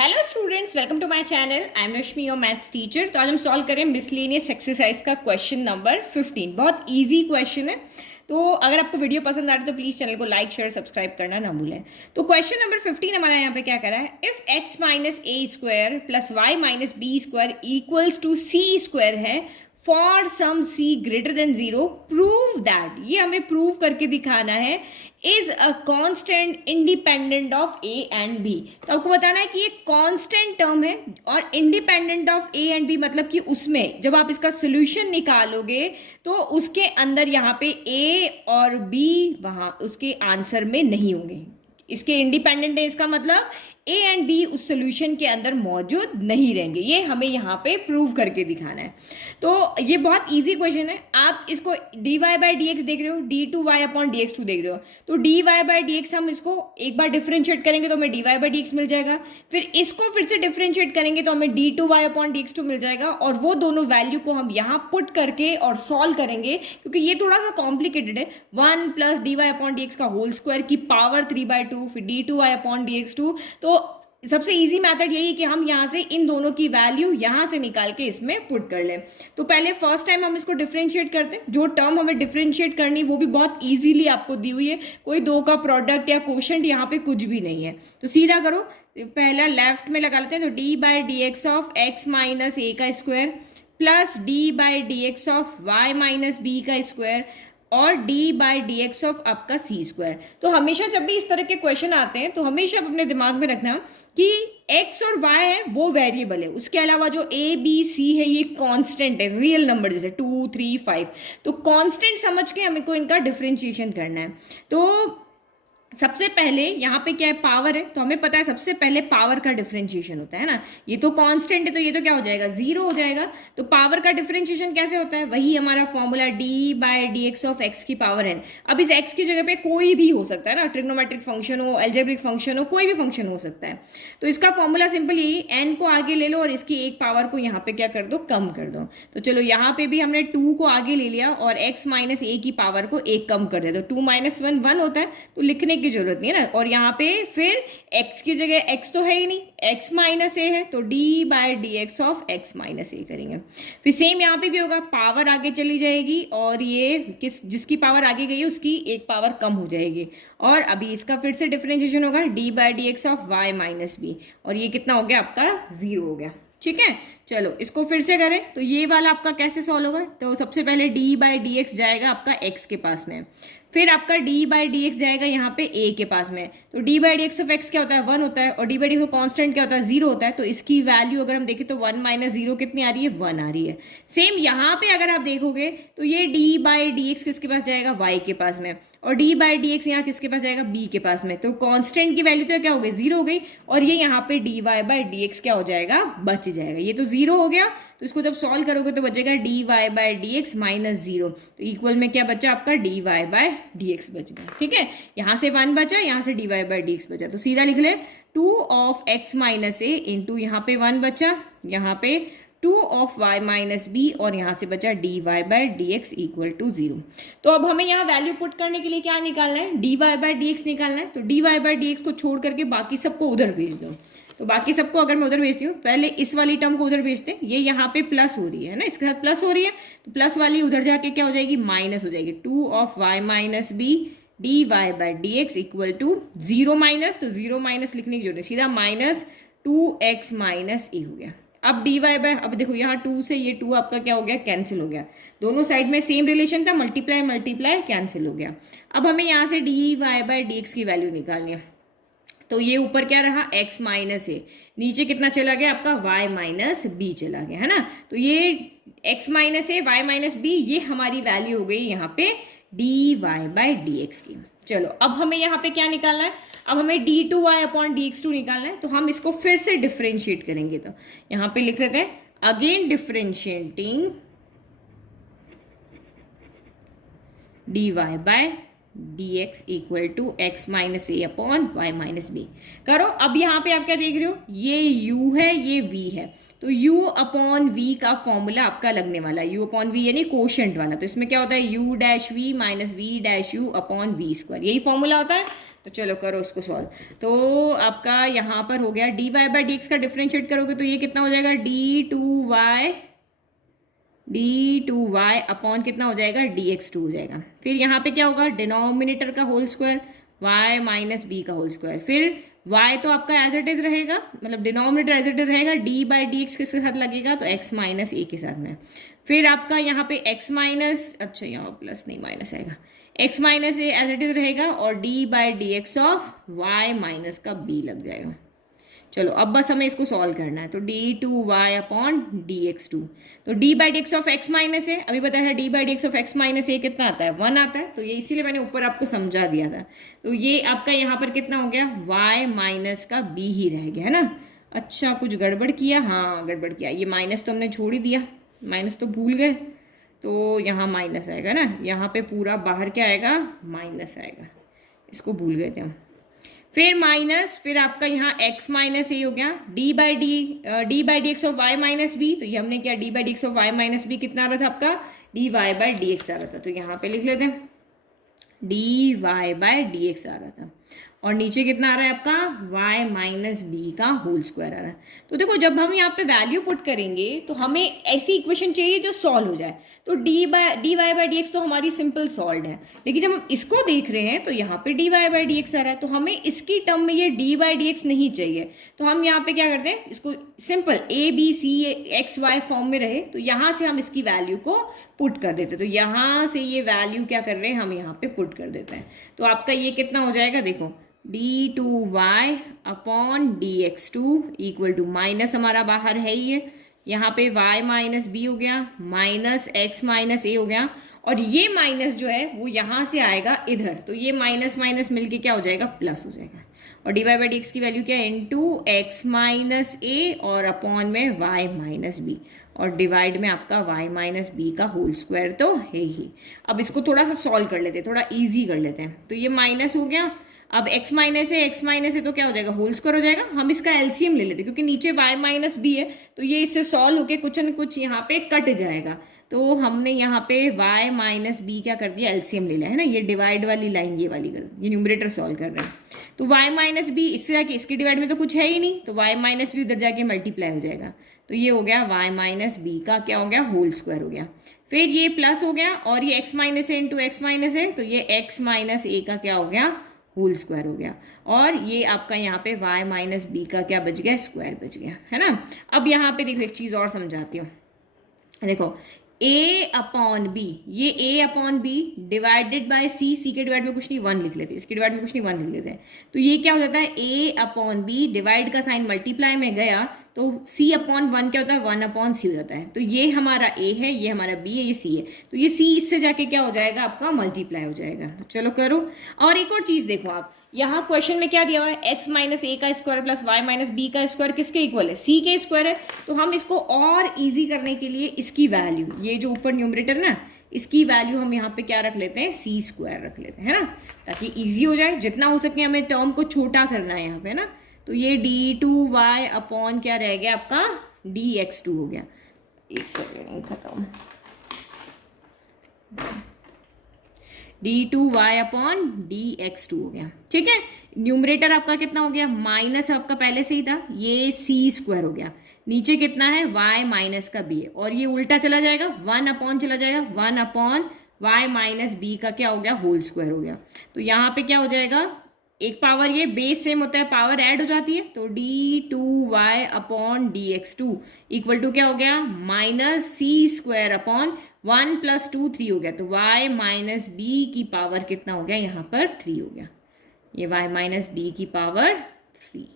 Hello students, welcome to my channel. I am Rashmi, your maths teacher. तो आज हम solve करें मिसलेनियस एक्सरसाइज का क्वेश्चन नंबर 15। बहुत इजी क्वेश्चन है। तो अगर आपको वीडियो पसंद आ रही है तो प्लीज चैनल को लाइक शेयर सब्सक्राइब करना ना भूलें। तो क्वेश्चन नंबर 15 हमारा यहाँ पे क्या करा है, if x minus a square plus y minus b square equals to c square है for some c greater than 0 prove that, ये हमें प्रूव करके दिखाना है, is a constant independent of A and b. तो आपको बताना है कि ये कांस्टेंट टर्म है और independent of A and B, मतलब कि उसमें जब आप इसका सोल्यूशन निकालोगे तो उसके अंदर यहाँ पे ए और बी वहां उसके आंसर में नहीं होंगे। इसके इंडिपेंडेंट है, इसका मतलब ए एंड बी उस सोल्यूशन के अंदर मौजूद नहीं रहेंगे। ये हमें यहाँ पे प्रूव करके दिखाना है। तो ये बहुत इजी क्वेश्चन है। आप इसको dy बाई डी एक्स देख रहे हो, d2y upon D x to देख रहे हो, तो dy बाई डी एक्स हम इसको एक बार डिफ्रेंशिएट करेंगे तो हमें dy बाई डी एक्स मिल जाएगा। फिर इसको फिर से डिफ्रेंशिएट करेंगे तो हमें d2y upon D x two मिल जाएगा। और वो दोनों वैल्यू को हम यहाँ पुट करके और सॉल्व करेंगे, क्योंकि ये थोड़ा सा कॉम्प्लिकेटेड है। 1 plus dy upon D X का होल स्क्वायर की पावर 3/2, फिर d2y upon D x two. तो सबसे इजी मेथड यही है कि हम यहाँ से इन दोनों की वैल्यू यहाँ से निकाल के इसमें पुट कर लें। तो पहले फर्स्ट टाइम हम इसको डिफरेंशिएट करते हैं। जो टर्म हमें डिफरेंशिएट करनी वो भी बहुत इजीली आपको दी हुई है, कोई दो का प्रोडक्ट या कोशेंट यहाँ पे कुछ भी नहीं है। तो सीधा करो, पहला लेफ्ट में लगा लेते हैं। तो d by D x of x minus ए का square plus d by D x of y minus B का स्क्वायर और d by D x of आपका सी स्क्वायर। तो हमेशा जब भी इस तरह के क्वेश्चन आते हैं तो हमेशा अपने दिमाग में रखना कि x और y है वो वेरिएबल है, उसके अलावा जो a b c है ये कांस्टेंट है, रियल नंबर जैसे 2 3 5। तो कांस्टेंट समझ के हमें को इनका डिफरेंशिएशन करना है। तो सबसे पहले यहाँ पे क्या है, पावर है, तो हमें पता है सबसे पहले पावर का डिफरेंशिएशन होता है ना। ये तो कांस्टेंट है तो ये तो क्या हो जाएगा, 0 हो जाएगा। तो पावर का डिफरेंशिएशन कैसे होता है, वही हमारा formula d by D x of x की पावर n। अब इस x की जगह पे कोई भी हो सकता है ना, ट्रिग्नोमेट्रिक फंक्शन हो, अलजेब्रिक फंक्शन हो, कोई भी फंक्शन हो सकता है। तो इसका फॉर्मूला सिंपल यही, n को आगे ले लो और इसकी एक पावर को यहाँ पे क्या कर दो, कम कर दो। तो चलो यहाँ पे भी हमने 2 को आगे ले लिया और x माइनस ए की पावर को एक कम कर दे। तो 2 माइनस 1 1 होता है, तो लिखने की जरूरत नहीं है ना। और यहाँ पे फिर x की जगह x तो है ही नहीं, x माइनस ए है, तो d by D x of x minus a करेंगे। फिर सेम यहाँ पे भी होगा, पावर आगे चली जाएगी और ये जिसकी पावर आगे गई है उसकी एक पावर कम हो जाएगी। और अभी इसका फिर से डिफरेंशिएशन होगा d by D x of y minus B, और ये कितना हो गया आपका, 0 हो गया। ठीक है, चलो इसको फिर से करें तो ये वाला आपका कैसे सॉल्व होगा। तो सबसे पहले d बाई डी एक्स जाएगा आपका x के पास में, फिर आपका d बाई डी एक्स जाएगा यहाँ पे a के पास में। तो d by D x of x क्या होता है, 1 होता है, और d by D x constant क्या होता है, 0 होता है। तो इसकी वैल्यू अगर हम देखें तो 1 माइनस 0 कितनी आ रही है, 1 आ रही है। सेम यहाँ पे अगर आप देखोगे तो ये d बाई डी एक्स किसके पास जाएगा, y के पास में, और d बाई डी एक्स यहाँ किसके पास जाएगा, b के पास में। तो कांस्टेंट की वैल्यू तो क्या हो गई, 0 हो गई, और ये यहाँ पे dy बाई डी एक्स क्या हो जाएगा, बच जाएगा। ये तो 0 हो गया, तो इसको जब सॉल्व करोगे तो बचेगा dy by D x minus 0। तो इक्वल में क्या बचा आपका, dy बाई डी एक्स बच गया। ठीक है, यहाँ से 1 बचा, यहाँ से dy बाई डी एक्स बचा, तो सीधा लिख ले 2 of x minus A into यहाँ पे 1 बचा, यहाँ पे 2 ऑफ y माइनस बी, और यहाँ से बचा dy by D X equal to 0। तो अब हमें यहाँ वैल्यू पुट करने के लिए क्या निकालना है, dy बाई डी एक्स निकालना है। तो dy बाई डी एक्स को छोड़ करके बाकी सबको उधर भेज दो। तो बाकी सबको अगर मैं उधर भेजती हूँ, पहले इस वाली टर्म को उधर भेजते हैं, ये यहाँ पे प्लस हो रही है ना, इसके साथ प्लस हो रही है, तो प्लस वाली उधर जाके क्या हो जाएगी, माइनस हो जाएगी। 2 of y minus B D Y by D X equal to 0 minus, तो 0 माइनस लिखने की जरूरत है, सीधा माइनस 2x माइनस ए हो गया। अब डी वाई बाई, अब देखो यहाँ 2 से ये 2 आपका क्या हो गया, कैंसिल हो गया। दोनों साइड में सेम रिलेशन था, मल्टीप्लाई मल्टीप्लाई कैंसिल हो गया। अब हमें यहाँ से D Y by D X की वैल्यू निकालनी है। तो ये ऊपर क्या रहा, x माइनस ए, नीचे कितना चला गया आपका, y माइनस बी चला गया, है ना। तो ये x माइनस ए, y माइनस बी, ये हमारी वैल्यू हो गई यहाँ पे dy बाई डी एक्स की। चलो अब हमें यहाँ पे क्या निकालना है, अब हमें d2y upon D x to निकालना है। तो हम इसको फिर से डिफ्रेंशिएट करेंगे। तो यहाँ पे लिख लेते हैं, again differentiating dy by D X equal to X minus A upon Y minus B करो। अब यहाँ पे आप क्या देख रहे हो, ये u है, ये v है, तो u अपॉन v का फॉर्मूला आपका लगने वाला है, u अपॉन v यानी कोशेंट वाला। तो इसमें क्या होता है, u dash v minus v dash u upon v square, यही फॉर्मूला होता है। तो चलो करो इसको सॉल्व। तो आपका यहाँ पर हो गया dy बाई डी एक्स का डिफ्रेंशिएट करोगे तो ये कितना हो जाएगा d2y अपॉन कितना हो जाएगा dx2 हो जाएगा। फिर यहाँ पे क्या होगा डिनोमिनेटर का whole square y minus B का होल स्क्वायर। फिर y तो आपका एज इट इज रहेगा, मतलब डिनोमिनेटर एज इट इज रहेगा, d बाई डी एक्स किसके साथ लगेगा तो x माइनस ए के साथ में। फिर आपका यहाँ पे x माइनस, अच्छा यहाँ प्लस नहीं माइनस आएगा, x minus A as it is रहेगा और d by D x of y minus का b लग जाएगा। चलो अब बस हमें इसको सॉल्व करना है। तो d2y अपॉन dx2, तो d by D x of x minus a, अभी बताया था d by D x of x minus a कितना आता है 1 आता है, तो ये इसीलिए मैंने ऊपर आपको समझा दिया था। तो ये आपका यहाँ पर कितना हो गया y माइनस का b ही रह गया है ना। अच्छा कुछ गड़बड़ किया, हाँ गड़बड़ किया, ये माइनस तो हमने छोड़ ही दिया, माइनस तो भूल गए, तो यहाँ माइनस आएगा ना, यहाँ पे पूरा बाहर क्या आएगा माइनस आएगा, इसको भूल गए थे हम। फिर माइनस, फिर आपका यहाँ x माइनस ए हो गया d by D x of y minus B, तो ये हमने क्या d by D x of y minus B कितना आ रहा था आपका dy बाई डी एक्स आ रहा था, तो यहाँ पे लिख लेते हैं dy बाई डी एक्स आ रहा था, और नीचे कितना आ रहा है आपका y माइनस बी का होल स्क्वायर आ रहा है। तो देखो जब हम यहाँ पे वैल्यू पुट करेंगे तो हमें ऐसी इक्वेशन चाहिए जो सॉल्व हो जाए, तो dy बाई डी एक्स तो हमारी सिंपल सॉल्व है, लेकिन जब हम इसको देख रहे हैं तो यहाँ पे dy बाई डी एक्स आ रहा है, तो हमें इसकी टर्म में ये dy बाई डी एक्स नहीं चाहिए, तो हम यहाँ पे क्या करते हैं इसको simple a b c x y form में रहे, तो यहाँ से हम इसकी वैल्यू को पुट कर देते हैं। तो यहाँ से ये वैल्यू क्या कर रहे हैं हम यहाँ पे पुट कर देते हैं, तो आपका ये कितना हो जाएगा देखो d2y upon dx2 equal to minus हमारा बाहर है ही है, यहाँ पे y माइनस बी हो गया माइनस x माइनस ए हो गया, और ये माइनस जो है वो यहाँ से आएगा इधर, तो ये माइनस माइनस मिलके क्या हो जाएगा प्लस हो जाएगा, और dy बाई डी एक्स की वैल्यू क्या है इनटू x माइनस ए और अपॉन में y माइनस बी, और डिवाइड में आपका y माइनस बी का होल स्क्वायर तो है ही। अब इसको थोड़ा सा सॉल्व कर लेते हैं, थोड़ा ईजी कर लेते हैं, तो ये माइनस हो गया, अब x माइनस है तो क्या हो जाएगा होल स्क्वायर हो जाएगा। हम इसका एलसीएम ले लेते हैं क्योंकि नीचे y माइनस बी है, तो ये इससे सॉल्व होके कुछ न कुछ यहाँ पे कट जाएगा, तो हमने यहाँ पे y माइनस बी क्या कर दिया एलसीएम ले लिया है ना, ये डिवाइड वाली लाइन ये वाली कर, ये न्यूमरेटर सॉल्व कर रहे हैं, तो y माइनस बी इससे जाके इसके डिवाइड में तो कुछ है ही नहीं, तो y माइनस बी उधर जाके मल्टीप्लाई हो जाएगा, तो ये हो गया y माइनस बी का क्या हो गया होल स्क्वायर हो गया। फिर ये प्लस हो गया, और ये x माइनस है इंटू एक्स माइनस है, तो ये x माइनस ए का क्या हो गया होल स्क्वायर हो गया, और ये आपका यहाँ पे y माइनस बी का क्या बच गया स्क्वायर बच गया है ना। अब यहाँ पे देखो एक चीज़ और समझाती हूँ, देखो a अपॉन बी, ये a upon B divided by c के डिवाइड में कुछ नहीं 1 लिख लेते, इसके डिवाइड में कुछ नहीं 1 लिख लेते हैं, तो ये क्या हो जाता है a अपॉन बी, डिवाइड का साइन मल्टीप्लाई में गया तो c अपॉन 1 क्या होता है 1 अपॉन c हो जाता है, तो ये हमारा a है, ये हमारा b है, ये c है, तो ये c इससे जाके क्या हो जाएगा आपका मल्टीप्लाई हो जाएगा। तो चलो करो, और एक और चीज़ देखो आप यहाँ क्वेश्चन में क्या दिया हुआ है x माइनस ए का square plus y minus B का स्क्वायर किसके इक्वल है c के स्क्वायर है, तो हम इसको और इजी करने के लिए इसकी वैल्यू, ये जो ऊपर न्यूमरेटर ना इसकी वैल्यू हम यहाँ पे क्या रख लेते हैं c स्क्वायर रख लेते हैं ना, ताकि इजी हो जाए, जितना हो सके हमें टर्म को छोटा करना है यहाँ पे ना। तो ये d2y अपॉन क्या रह गया आपका dx2 हो गया, एक सेकेंड खत्म, d2y अपॉन dx2 हो गया, ठीक है। न्यूमरेटर आपका कितना हो गया माइनस आपका पहले से ही था, ये c स्क्वायर हो गया, नीचे कितना है y माइनस का b है, और ये उल्टा चला जाएगा 1 अपॉन चला जाएगा 1 अपॉन y माइनस बी का क्या हो गया होल स्क्वायर हो गया। तो यहाँ पे क्या हो जाएगा एक पावर, ये बेस सेम होता है पावर ऐड हो जाती है, तो d2y upon dx2 equal to क्या हो गया minus c square upon 1 plus 2 3 हो गया, तो y माइनस बी की पावर कितना हो गया यहाँ पर 3 हो गया, ये y माइनस बी की पावर 3,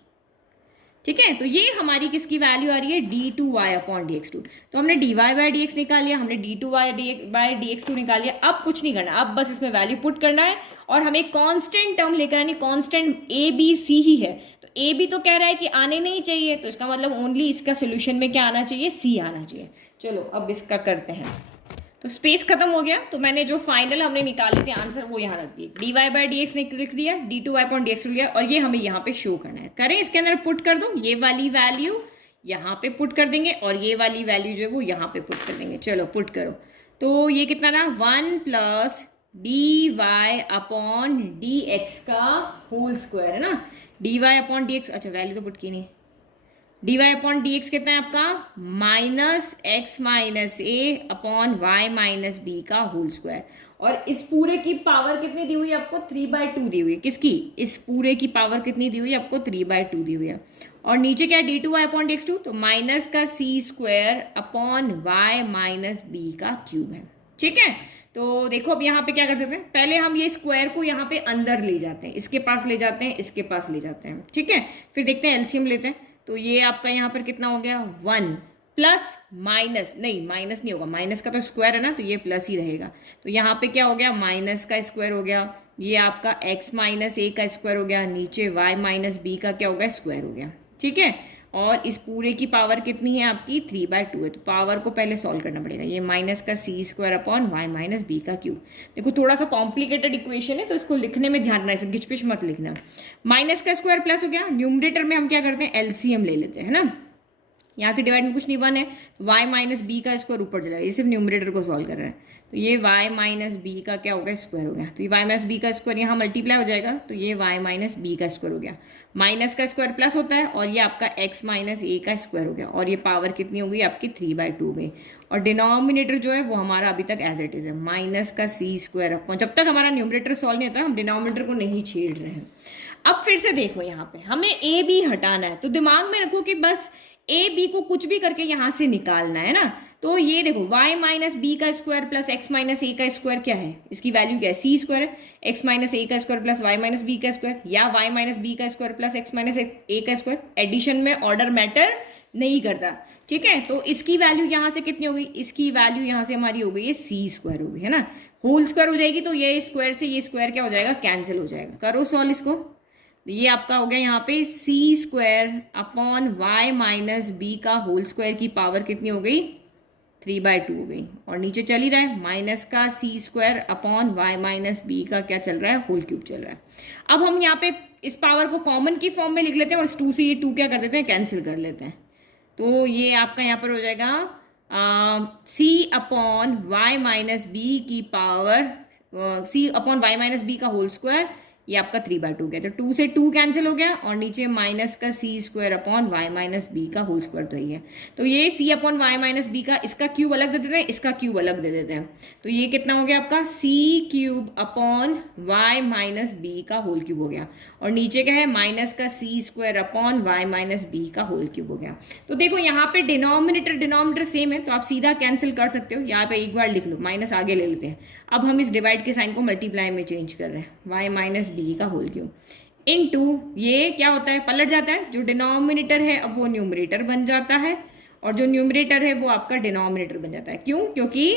ठीक है। तो ये हमारी किसकी वैल्यू आ रही है d2y अपॉन dx2, तो हमने dy बाई डी एक्स निकाल लिया, हमने d2y बाई dx2 निकाल लिया, अब कुछ नहीं करना, अब बस इसमें वैल्यू पुट करना है, और हमें कांस्टेंट टर्म लेकर आनी, कांस्टेंट a b c ही है, तो a b तो कह रहा है कि आने नहीं चाहिए, तो इसका मतलब ओनली इसका सोल्यूशन में क्या आना चाहिए c आना चाहिए। चलो अब इसका करते हैं, तो स्पेस खत्म हो गया, तो मैंने जो फाइनल हमने निकाले थे आंसर वो यहाँ रख दिए, dy बाई डी एक्स लिख दिया, d2y अपॉन dx लिख दिया, और ये हमें यहाँ पे शो करना है, करें इसके अंदर पुट कर दो, ये वाली वैल्यू यहाँ पे पुट कर देंगे, और ये वाली वैल्यू जो है वो यहाँ पे पुट कर देंगे। चलो पुट करो, तो ये कितना रहा 1 plus D Y upon D X का होल स्क्वायर है ना, D Y upon D X, अच्छा वैल्यू तो पुट की नहीं, D Y upon D X कितना है आपका minus X minus A upon Y minus B का होल स्क्वायर। और इस पूरे की पावर कितनी दी हुई है आपको 3/2 दी हुई है, किसकी, इस पूरे की पावर कितनी दी हुई है आपको 3/2 दी हुई है। और नीचे क्या d two y upon D x two, तो माइनस का c square upon Y minus B का क्यूब है। ठीक है, तो देखो अब यहाँ पे क्या कर सकते हैं, पहले हम ये स्क्वायर को यहाँ पे अंदर ले जाते हैं, इसके पास ले जाते हैं, इसके पास ले जाते हैं। ठीक है, फिर देखते हैं एलसीएम लेते हैं। तो ये आपका यहाँ पर कितना हो गया 1 प्लस माइनस, नहीं माइनस नहीं होगा, माइनस का तो स्क्वायर है ना, तो ये प्लस ही रहेगा। तो यहाँ पे क्या हो गया माइनस का स्क्वायर हो गया, ये आपका x माइनस ए का स्क्वायर हो गया, नीचे y माइनस बी का क्या हो गया स्क्वायर हो गया। ठीक है, और इस पूरे की पावर कितनी है आपकी 3/2 है, तो पावर को पहले सॉल्व करना पड़ेगा। ये माइनस का c square upon Y minus B का क्यूब। देखो थोड़ा सा कॉम्प्लिकेटेड इक्वेशन है, तो इसको लिखने में ध्यान रखना, गिचपिच मत लिखना। माइनस का स्क्वायर प्लस हो गया, न्यूमरेटर में हम क्या करते हैं एलसीएम ले लेते हैं, है ना। यहाँ के डिवाइड में कुछ नहीं 1 है, तो वाई माइनस बी का स्क्वायर ऊपर चला गया, ये सिर्फ न्यूमरेटर को सॉल्व कर रहा है। तो ये y माइनस बी का क्या हो गया स्क्वायर हो गया, तो ये y माइनस बी का स्क्वायर यहाँ मल्टीप्लाई हो जाएगा, तो ये y माइनस बी का स्क्वायर हो गया। माइनस का स्क्वायर प्लस होता है, और ये आपका x माइनस ए का स्क्वायर हो गया, और ये पावर कितनी हो गई आपकी 3/2 हो गई। और डिनोमिनेटर जो है वो हमारा अभी तक एज इट इज है, माइनस का सी स्क्वायर अपॉन, जब तक हमारा न्यूमरेटर सॉल्व नहीं होता हम डिनोमिनेटर को नहीं छेड़ रहे हैं। अब फिर से देखो यहाँ पे हमें ए बी हटाना है, तो दिमाग में रखो कि बस ए बी को कुछ भी करके यहाँ से निकालना है ना। तो ये देखो y माइनस बी का स्क्वायर प्लस x माइनस ए का स्क्वायर क्या है, इसकी वैल्यू क्या है सी स्क्वायर है, x माइनस ए का square plus y minus B का स्क्वायर, या y माइनस बी का स्क्वायर प्लस x माइनस ए का स्क्वायर। एडिशन में ऑर्डर मैटर नहीं करता। ठीक है, तो इसकी वैल्यू यहाँ से कितनी हो गई, इसकी वैल्यू यहाँ से हमारी हो गई है सी स्क्वायर हो गई, है ना। होल स्क्वायर हो जाएगी, तो ये स्क्वायर से ये स्क्वायर क्या हो जाएगा कैंसिल हो जाएगा। करो सॉल्व इसको, ये आपका हो गया यहाँ पे c square upon Y minus B का होल स्क्वायर की पावर कितनी हो गई 3/2 हो गई, और नीचे चल ही रहा है माइनस का c square upon Y minus B का क्या चल रहा है होल क्यूब चल रहा है। अब हम यहाँ पे इस पावर को कॉमन की फॉर्म में लिख लेते हैं, और इस 2 से ये 2 क्या कर देते हैं कैंसिल कर लेते हैं। तो ये आपका यहाँ पर हो जाएगा सी अपॉन वाई माइनस बी की पावर सी अपॉन वाई माइनस बी का होल स्क्वायर, ये आपका 3/2 गया, तो 2 से 2 कैंसिल हो गया, और नीचे माइनस का c square upon Y minus B का होल स्क्वायर तो ही है। तो ये c upon Y minus B का इसका क्यूब अलग दे देते हैं, इसका क्यूब अलग दे देते हैं। तो ये कितना हो गया आपका c cube upon Y minus B का होल क्यूब हो गया, और नीचे क्या है माइनस का c square upon Y minus B का होल क्यूब हो गया। तो देखो यहाँ पे डिनोमिनेटर सेम है, तो आप सीधा कैंसिल कर सकते हो। यहाँ पे एक बार लिख लो, माइनस आगे ले लेते हैं। अब हम इस डिवाइड के साइन को मल्टीप्लाई में चेंज कर रहे हैं, वाई माइनस बी का होल क्यूब इनटू ये क्या होता है पलट जाता है, जो डिनोमिनेटर है अब वो न्यूमरेटर बन जाता है, और जो न्यूमरेटर है वो आपका डिनोमिनेटर बन जाता है। क्यों, क्योंकि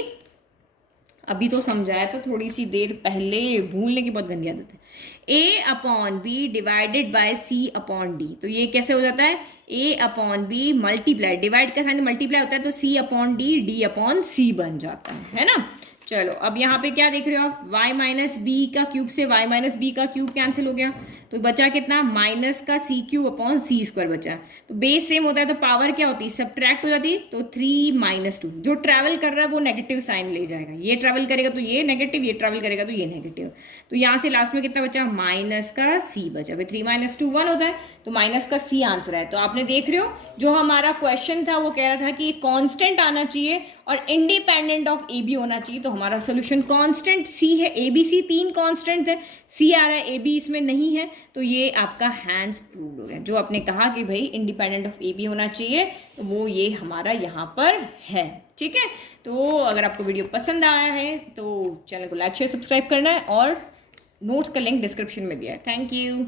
अभी तो समझाया था थोड़ी सी देर पहले, भूलने की बहुत गंदी आदत है। A upon B divided by c upon d, तो ये कैसे हो जाता है a upon b multiply, divide का साइन मल्टीप्लाई होता है, तो c upon d d upon c बन जाता है ना। चलो अब यहाँ पे क्या देख रहे हो आप, y माइनस बी का क्यूब से y माइनस बी का क्यूब कैंसिल हो गया, तो बचा कितना माइनस का सी क्यूब अपॉन सी स्क्वायर बचा। तो बेस सेम होता है, तो पावर क्या होती है सब्ट्रैक्ट हो जाती, तो 3 - 2, जो ट्रैवल कर रहा है वो नेगेटिव साइन ले जाएगा, ये ट्रैवल करेगा तो ये नेगेटिव, ये ट्रैवल करेगा तो ये नेगेटिव। तो यहाँ से लास्ट में कितना बचा माइनस का सी बचा, 3 - 2 1 होता है, तो माइनस का सी आंसर है। तो आपने देख रहे हो जो हमारा क्वेश्चन था वो कह रहा था कि कॉन्स्टेंट आना चाहिए और इंडिपेंडेंट ऑफ ए बी होना चाहिए, तो हमारा सोल्यूशन कांस्टेंट सी है। ए बी सी 3 कांस्टेंट है, सी आ रहा है ए बी इसमें नहीं है, तो ये आपका हैंड्स प्रूव्ड हो गया। जो आपने कहा कि भाई इंडिपेंडेंट ऑफ ए बी होना चाहिए, तो वो ये हमारा यहाँ पर है। ठीक है, तो अगर आपको वीडियो पसंद आया है तो चैनल को लाइक शेयर सब्सक्राइब करना है, और नोट्स का लिंक डिस्क्रिप्शन में दिया है। Thank you.